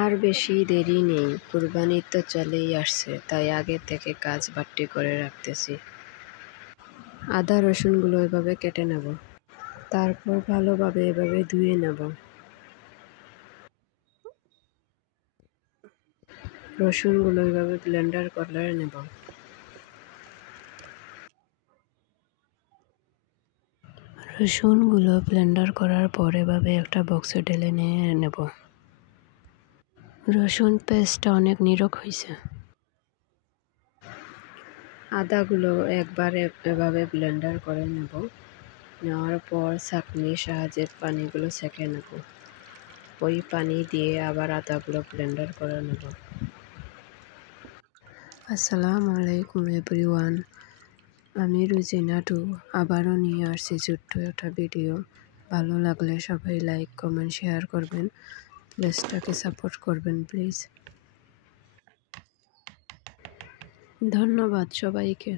আর বেশি দেরি নেই, কুরবানি তো চলেই আসছে, তাই আগে থেকে কাজ বাট্টি করে রাখতেছি। আদা রসুনগুলো এভাবে কেটে নেব, তারপর ভালোভাবে এভাবে ধুয়ে নেব। রসুনগুলো এভাবে ব্লেন্ডার করে নেব। রসুনগুলো ব্লেন্ডার করার পর এভাবে একটা বক্সে ঢেলে নিয়ে নেব। রসুন পেস্টটা অনেক নিরক হয়েছে। আদাগুলো একবার এভাবে ব্লেন্ডার করে নেব। নেওয়ার পর ছাঁকনির সাহায্যে পানিগুলো ছেঁকে নেব। ওই পানি দিয়ে আবার আদাগুলো ব্লেন্ডার করে নেব। আসসালামু আলাইকুম এভরিওয়ান, আমি রুজিনা টু আবারও নিয়ে আসছি ছোট্ট একটা ভিডিও। ভালো লাগলে সবাই লাইক কমেন্ট শেয়ার করবেন, পেজটাকে সাপোর্ট করবেন প্লিজ। ধন্যবাদ সবাইকে।